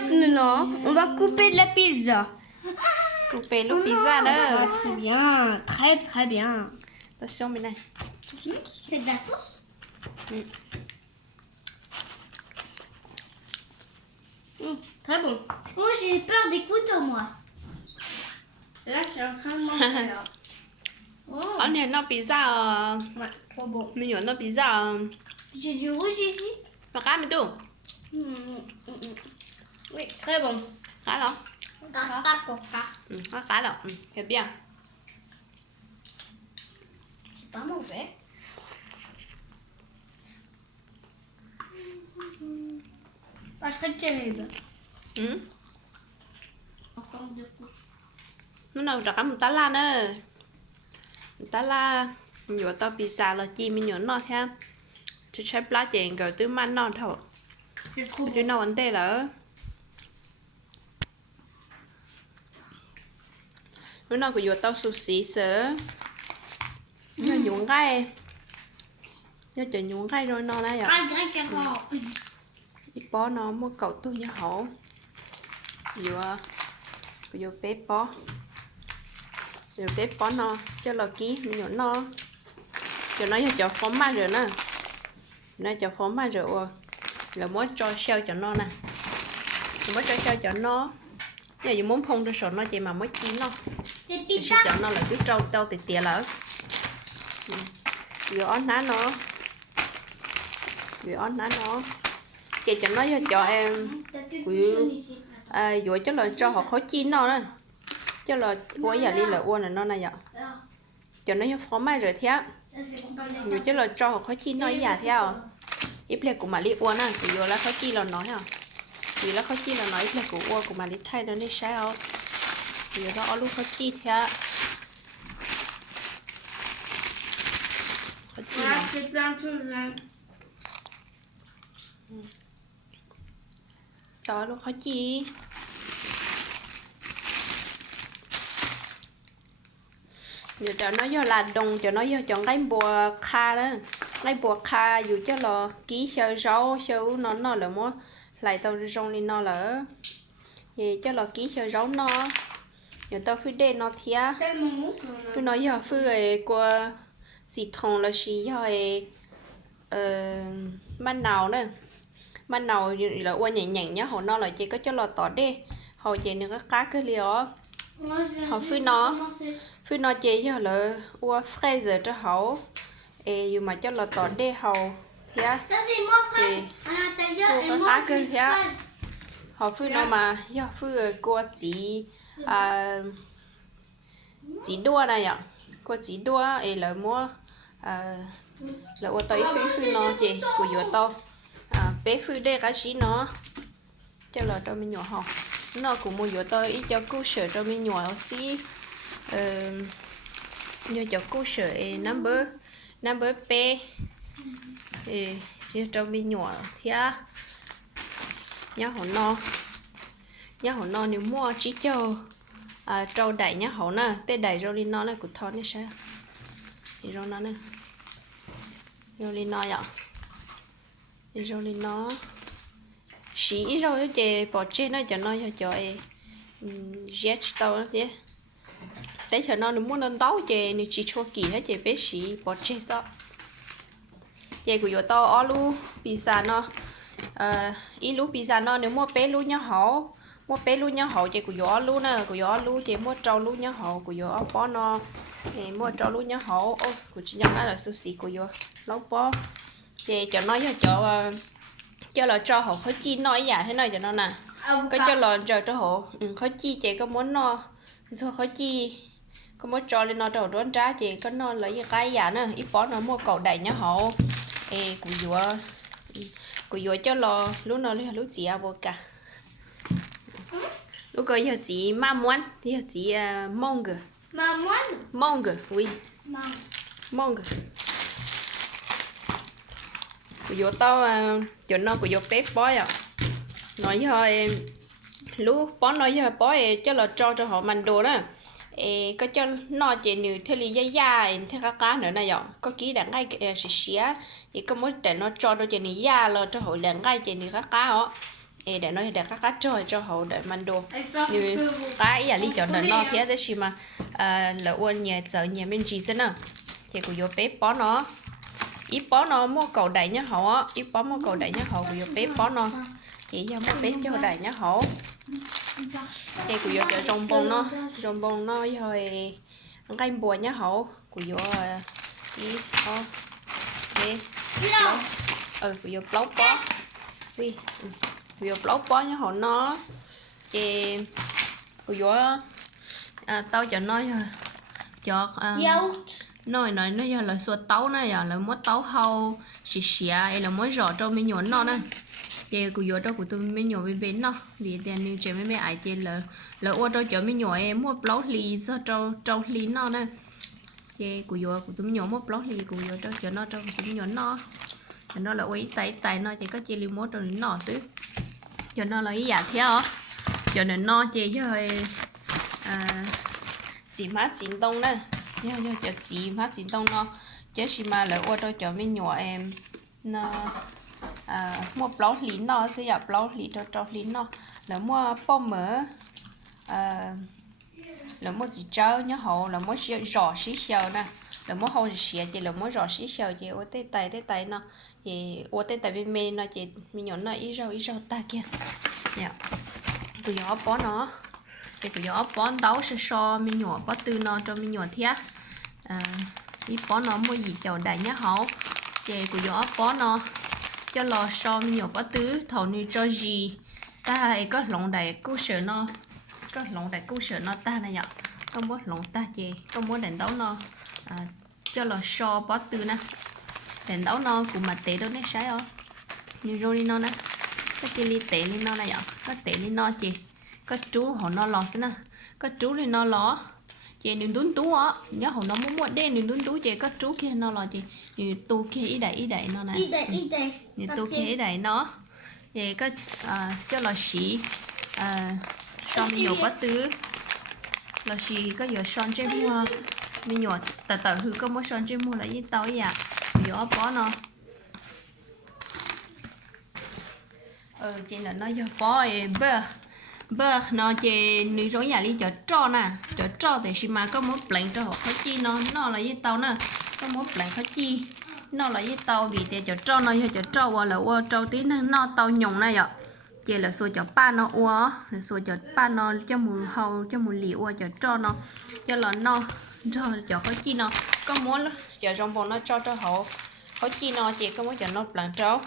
maintenant, on va couper de la pizza. Couper le pizza đó. Très bien, très bien. Attention bên này. C'est de la sauce? Très bon. Moi, j'ai peur des couteaux, moi. Là, je suis en train de manger. Là. Oh. Anh này nó pizza. Ouais, trop bon. Mình nhớ nó pizza. J'ai du rouge ici. Mà cá mình tu. Oui, très bon. Cá đâu? Coca. Có cá đâu. Hết bien. C'est pas mauvais. Pas très terrible. Encore deux coups. Nó nào cho cá một tá la nữa. Một tá la. Mình nhớ tao pizza là chi mình nhớ nó theo. Chứ chạy plá chèn rồi tứ man non thôi. C'est trop Chứ bon. nào anh tê là. Nó nào của tao sushi sữa. Nó nhúng gai. Nó chờ nhúng gai rồi nó đây ạ. Đi bó nó mua cậu tôi như hổ. Vừa bếp bó. Vừa bếp bó nó cho lò ký mình nhổ nó. Cho nó cho phóng ma rồi nè. Nó cho phóng ma rồi. Là muốn cho xeo cho nó nè. Muốn cho xeo cho nó. Giờ dù muốn phông cho sổ nó chỉ mà mới chín nó. C'est Thì pizza. cho nó là cứ trâu tao tì tìa lỡ. Vừa ón ná nó. Vừa ón ná nó. Chị cho nó cho em. T'as quelque Oui. chose ici. Vừa cho là cho họ khó chín nó nè. Cho là quay giờ đi là uôn là nó này vậy. Alors, Cho nó phó mai rồi thế. ça, c'est pour pas les Vừa cho là cho họ khó chín nó giả theo. Ít lệ của mà li uôn á. Vừa là khó chín là nói hả. Vừa là khó chín là nói ít lệ của uôn của mà li thay nó nên sao. Vừa đó lúc khó chín thế. Khó chín Voilà, là. c'est plein de choses là. Đó lúc khó chín. Giờ cho nó vô là đồng cho nó vô chọn cái bùa kha đó. Cái bùa kha dù cho là ký sơ rau nó là mua lại tao rong lên nó là thì cho là ký sơ rau nó giờ tao phi đen nó thia Tellement mou que. phi nói giờ phi rồi qua xịt thòng là xì rồi ban đầu nữa ban đầu là qua nhẹ nhàng nhá hồi nó là chỉ có cho là tỏ đi hồi chỉ được cá cái liều Moi, je Học vais phi nó. commencer. phi nói chế cho là qua fraise cho hậu dù mà cho là tỏ đi hậu thì Ça, c'est moi, frère. Thì- À l'intérieur, Cô et có moi, phá plus cơ de thế ạ? fraise. họ phi nó mà do phi cô chỉ đua này ạ cô chỉ đua là mua là ô tới phi nó chị của vừa to bé phi đây cái gì nó cho là cho mình nhỏ học nó cũng mua vừa to ít cho cô sợ cho mình nhỏ xí như cho cô sợ number p thì cho mình nhỏ thì nhá hổ no nếu mua chỉ cho trâu đẩy nhá hổ nè tê đẩy rồi lên nó này của thon này sao thì rồi nó nè rồi lên nó vậy thì rồi lên nó xí rồi chứ bỏ trên nó cho nó cho jet tao nó thế đấy cho nó nếu muốn nó táo chứ nếu chỉ cho kỳ hết chứ bé xí bỏ trên sao chị của tao alu pizza nó ý lú pizza nó nếu mua bé lú nhá hậu mua bé lú nhá hậu chị của alu nè của alu chị mua trâu lú nhá hậu của áo bó nó thì mua trâu lú nhá hậu ô của chị nhá là sushi của lấu bó chị cho nó cho là cho hậu khó chi nói giả thế này cho nó nè cái cho là cho hậu khó chi chị có muốn nó thôi khó chi có muốn cho lên nó đầu đón trái chị có nó lấy cái giả nữa ít bó nó mua cậu đẩy nhá hậu của cho lo lúc nào lúc chị vô cả lúc có giờ chị ma muốn thì giờ chị mong Ma moine? mong oui Ma. mong của tao cho nó của bếp bó à nói thôi lúc bó nói giờ bó cho là cho họ màn đồ đó có cho nó chỉ nữ theo lý dài dài theo cá nữa này ạ có ký đằng ngay xí xí thì có mỗi để nó cho đôi chỉ nữ dài là cho hội đằng ngay chỉ nữ cá họ để nói để các trò cho hậu để mình đồ Et pas như que vous. cái à lý cho nó nó thế đấy mà lỡ uốn nhà giờ nhà mình chỉ thế nào thì cũng vô bếp bó nó ít bó nó mua cầu đẩy nhá hậu á ít bó mua cầu đẩy nhá hậu cũng vô bếp bó nó chỉ cho mua bếp cho đẩy nhá hậu thì cũng vô cho trong bông nó rồi cây bùa nhá hậu cũng vô đi thôi đi cũng vô lóc bó đi vô lóc bó nhá hậu nó thì cũng vô tao cho nó cho Yaourt. nói nó giờ là xua tấu này giờ là mất tấu hâu xì xì ai là mới rõ cho mình nhốn nó này thì cụ vô đó của tôi mình nhổ bên bên nó vì tiền như chế mấy ai thì là ô đâu cho mình nhổ em mua blog lì cho trâu lì nó này thì cụ vô của tôi nhổ mua blog lì cụ vô đó cho nó cho tôi nhổ nó cho nó là uy tay nó chỉ có chỉ liu mốt rồi nó xứ cho nó là ý giả theo cho nên nó chỉ cho chỉ mát chín đông này nhau cho chỉ mát chín đông nó chứ chỉ mà lỡ ô đâu cho mình nhỏ em nó mua blog lín nó sẽ gặp blog lín cho lín nó lỡ mua bông mỡ lỡ mua chỉ trâu nhớ hậu lỡ mua rò xí xèo nè lỡ mua hậu xí thì lỡ mua rò xí xèo thì ô tê tay nó thì ô tê tay bên bên nó thì mình nhỏ nó ít rau ta kia nhá tụi nhỏ bó nó thì tụi nhỏ bó đấu so mình nhỏ bó tư nó cho mình nhỏ thế đi bó nó mua gì chầu đại nhá hậu thì tụi nhỏ bó nó cho lò so mình nhỏ bó tứ thầu như cho gì ta hay có lồng đầy cứu sợ nó có lồng đầy cứu sợ nó ta này nhở có muốn lồng ta gì có muốn đánh đấu nó cho lò so bó tư nè đánh đấu nó cũng mà tệ đâu nét sái không như rồi nó nè cái kia li tệ li nó này nhở có tệ li nó chị có chú họ nó lò thế nè có chú li nó lò chị đừng đun tú á nhớ họ nó muốn mua đen đừng đun tú chị có chú kia nó lò chị như tu kia ý đẩy nó này như tu kia ý đẩy nó vậy có cho lò xỉ son mình nhổ bắt tứ lò xỉ có giờ son trên mua mình nhổ tờ hư có mỗi son trên mua là gì tao vậy nhổ bó nó chị là nó giờ bó bơ nó chị nữ số nhà đi chợ trò thì xí mà có một lệnh cho họ khó chi nó là gì tao nè có một lệnh khó chi nó là với tao vì để cho trâu nó cho trâu qua là qua trâu tí nó tao nhung này vậy chỉ là số cho ba nó qua là số cho ba nó cho mùi hầu cho mùi liệu qua cho trâu nó cho là nó cho khó chi nó có muốn cho trong bọn nó cho hậu khó chi nó chỉ có muốn cho nó làm trâu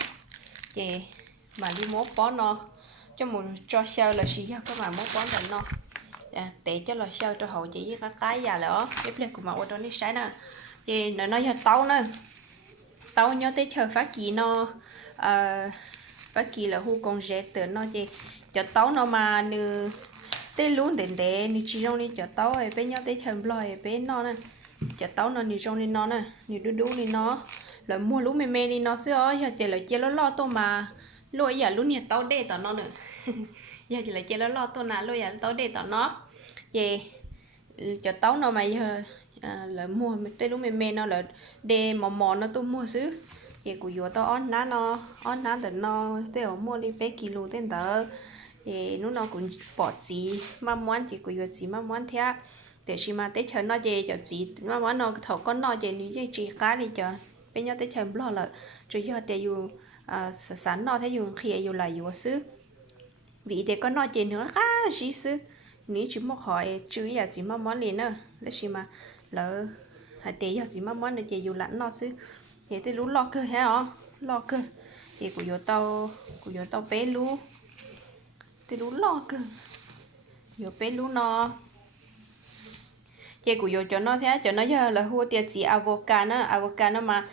chị mà đi mốt bó nó cho mùi cho sơ là xí các bạn mốt bó là nó để cho là sơ cho hậu chỉ với các cái già lỡ tiếp lên của mà qua đó đi sáng nè chị nó nói cho tao nữa tao nhớ tới chờ phát kỳ nó phát kỳ là hu con rẻ từ nó chị cho tao nó mà nữ tới luôn để nữ chỉ trong đi cho tao ấy bé nhớ tới chờ loài bé nó nè cho tao nó nữ trong đi nó nè nữ đu đi nó là mua lúa mê đi nó xưa giờ chị là chị lo tôi mà lúa giờ lúa nhiệt tao để tao nó nữa giờ chị là chị lo tôi nè lúa giờ tao để tao nó về cho tao nó mà giờ là mua tới lúc mẹ nó là để mò nó tôi mua xứ thì của vừa tao on ná để nó tới ở mua đi 1 kg tên tờ thì nó cũng bỏ gì mà món chỉ của vừa gì mà món thế để xí mà tới chờ nó về cho gì mà món nó thầu con nó về như chỉ cá đi chờ bây giờ tới chờ lo là chủ yếu để dù sẵn nó thấy dùng khi dù là dù xứ vì để con nó về nữa cá gì xứ nếu chỉ một hỏi chứ giờ chỉ mà món liền nữa để xí mà lỡ hãy để giờ chỉ mà món này chỉ dù lạnh nó xứ thì tới lú lo cơ hả lo cơ thì của vô tao bé lú tới lú lo cơ vô bé lú nó thì của vô cho nó thế cho nó giờ là hua tiệt chỉ avocado mà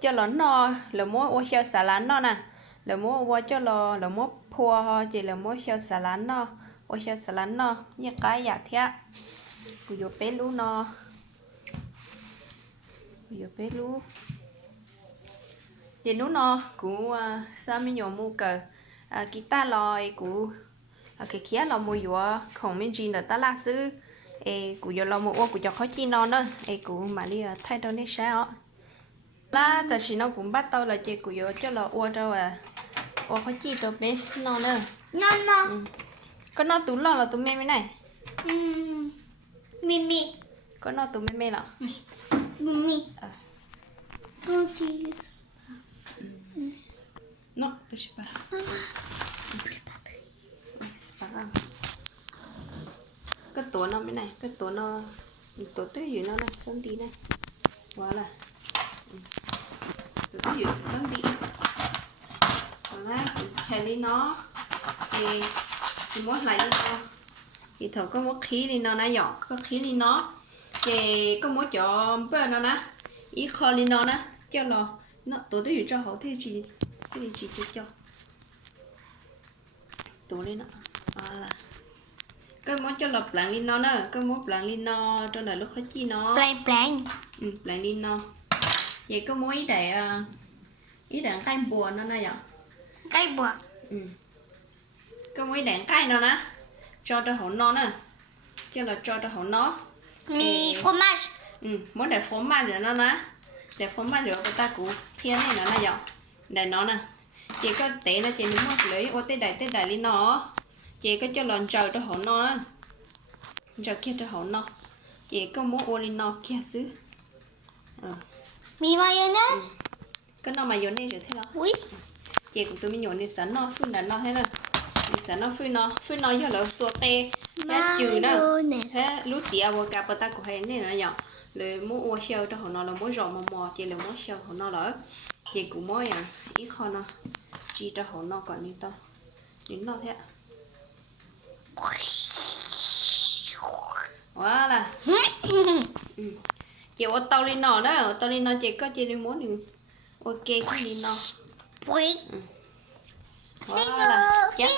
cho nó là mỗi ô xeo xà lán nó nè là mỗi ô cho là mỗi phua chỉ là mỗi xeo xà lán nó ô xeo xà lán nó như cái giả thế của vô bé lú nó giờ bé lú thì nó cũng sao mình dùng mua cờ guitar lòi của cái kia là mua vừa không mình chỉ là ta la sư của giờ là mua của cho khó chi nó nữa của mà đi thay đâu nè sao la tại vì nó cũng bắt tao là chị của giờ cho là ô đâu ủa có chi tập đấy nó nữa Non, non. có nó tú lo là tú mê mấy này Mimi. có nó tú mê mê là Mimi. Cookies. nó tôi sẽ bảo sẽ bảo cái tổ nó bên này cái tổ nó tổ tới dưới nó là xong đi này quá là tổ tới dưới xong đi còn là chạy đi nó thì muốn lại đi nó thì thử có muốn khí đi nó nãy giọt có khí đi nó thì có muốn cho bên nó nè ít kho đi nó nè cho nó tổ tới dưới cho họ thế gì cái gì chỉ cho tổ lên nó là cái món cho lọc lạng linh nó nữa cái món lạng linh nó trong đời lúc khó chi nó Plain, plain. lạng linh nó vậy có món ý đạn cay bùa nó này vậy Cây bùa. cái món đạn cay nó nè cho hậu nó nè cho là cho hậu nó Mi fromage. món để fromage rồi nó nè để fromage rồi người ta cũng thiên này nó vậy để nó nè chị có té nó chị muốn một lấy ô té đại linh nó chị có cho lần chờ cho hậu nó á chờ kia cho hậu nó chị có muốn ô lên nó kia xứ Mi mayonnaise. cái nó mà vô này rồi thế nào Oui. chị cũng tụi mình nhổ nên sẵn nó phun là nó hết rồi sẵn nó phun nó giờ là xua tê hết trừ đó thế lúc chị ao cà bà ta cũng hay này là nhởเลยmuốn ô xeo cho hậu nó là muốn rau mò chị là muốn xeo hậu nó lỡ chị cũng muốn ít kho nó chỉ cho hậu nó còn đi to đến nó thế quá là chị ô tàu lên nó đó ở tàu lên nó chị có chị đi muốn được ok cái lên nó Oui. quá là chắc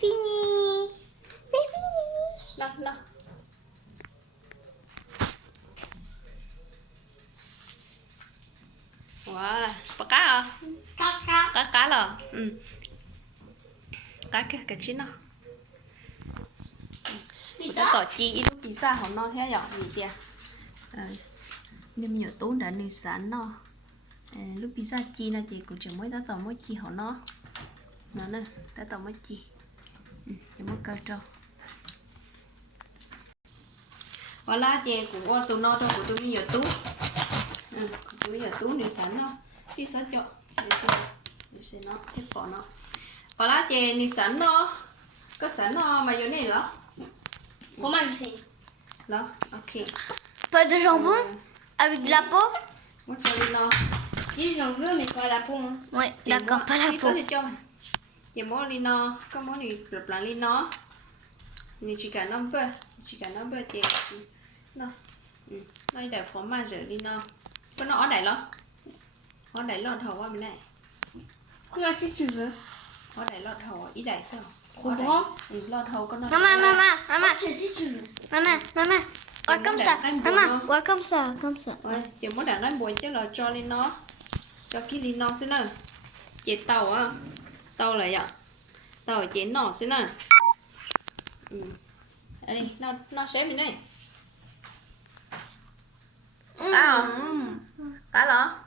Fini. Fini. C'est fini. nó quá là bắt cá à Caca. cá là cá kia cái chín nó tôi tỏ chi ít lúc pizza họ nó thế nhở gì kìa nem nhựa tốn đã nên sẵn nó lúc pizza chi là chị cũng chỉ mới đã tỏ mới chi họ nó nè đã tỏ mới chi chỉ mới cao trâu và lá chè cũng qua tụi nó đâu của tôi bây giờ tú tôi bây giờ tú nên sẵn nó đi sẵn cho để xem nó hết bỏ nó và lá chè nên sẵn nó có sẵn nó mà vô này nữa Fromage aussi. đó ok Pas de jambon avec de la peau. muốn cho đi nó Si j'en veux, mais pas la peau. Hein. Oui, d'accord, pas la đi peau. thì cho mày giờ muốn đi nó có món gì lập lại đi nó nên chỉ cả năm bơ thì nó nó để phó mà rồi đi nó có nó ở đây lo thầu qua bên này Non, si tu veux. ở đây lo thầu ý đại sao Trop grand. lo thầu có nó Maman. Ok, si tu veux. Maman. Ouais, comme ça. Maman, ouais, comme ça. rồi giờ muốn đặng anh buồn chứ là cho lên nó cho cái lên nó xin nè chế tàu á tàu là vậy tàu chế nọ xin nè đây nó xếp bên đây cá không cá lỏ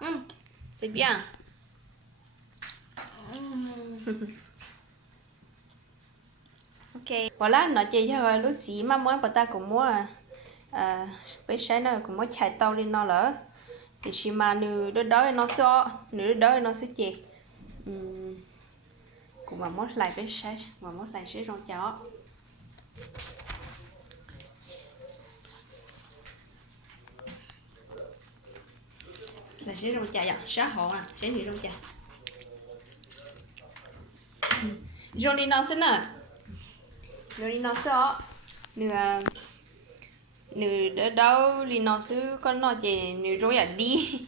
xếp bien ok voilà nó chơi cho rồi lúc gì mà muốn bà ta cũng muốn bây sáng nó cũng muốn chạy tàu lên nó lỡ thì chỉ mà nữ đó nó sẽ chơi cũng mà muốn lại bây sáng mà muốn lại sẽ rong chó là sẽ rong chả vậy xã hội sẽ đi rong chả rong đi nó sẽ nè rồi đi nó sẽ nữ đỡ đâu đi nó sẽ con nó chỉ nữ rong ya đi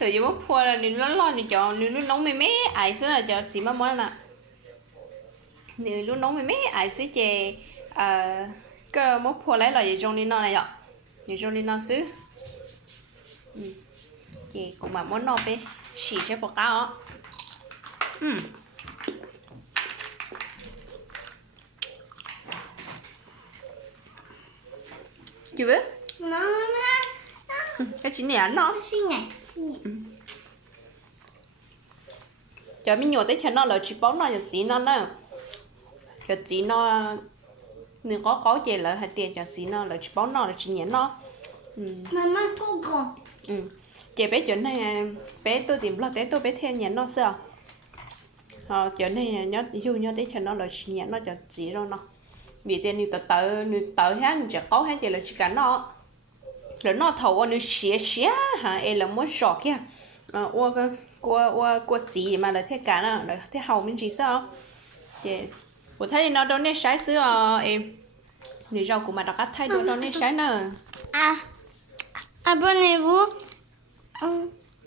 thời giờ bốc phơi là nữ lo nữ cho nữ nóng mê ai sẽ là cho xí mà món nè nữ nóng mê ai sẽ chỉ cái bốc phơi lấy là gì rong đi nó này vậy nữ rong đi nó sẽ chị cũng mà món nó bé xì sẽ bỏ cá đó chưa Non, cái chuyện này nó Xin này. cho cho mình nhỏ tới cho nó là chỉ bó nó cho chỉ nó nữa cho chỉ nó nếu có gì là hai tiền cho chỉ nó là chỉ bó nó là chỉ nhẹ nó Maman trop grand. chị bé chỗ này bé tôi tìm lo té tôi bé theo nhẹ nó sao chỗ này nhớ dù nhớ để cho nó là chỉ nhẹ nó cho chỉ đâu nó vì tiền như tự hết chỉ có hết chỉ là chỉ cả nó rồi nó thầu nó xé xé hả em là muốn sọt kia qua chỉ mà là thế cả nó là thế hậu mình chỉ sao chị tôi thấy nó đâu nên sái xưa em người rau của mà đặc thay đổi đâu nên sái nữa Ah, abonnez-vous.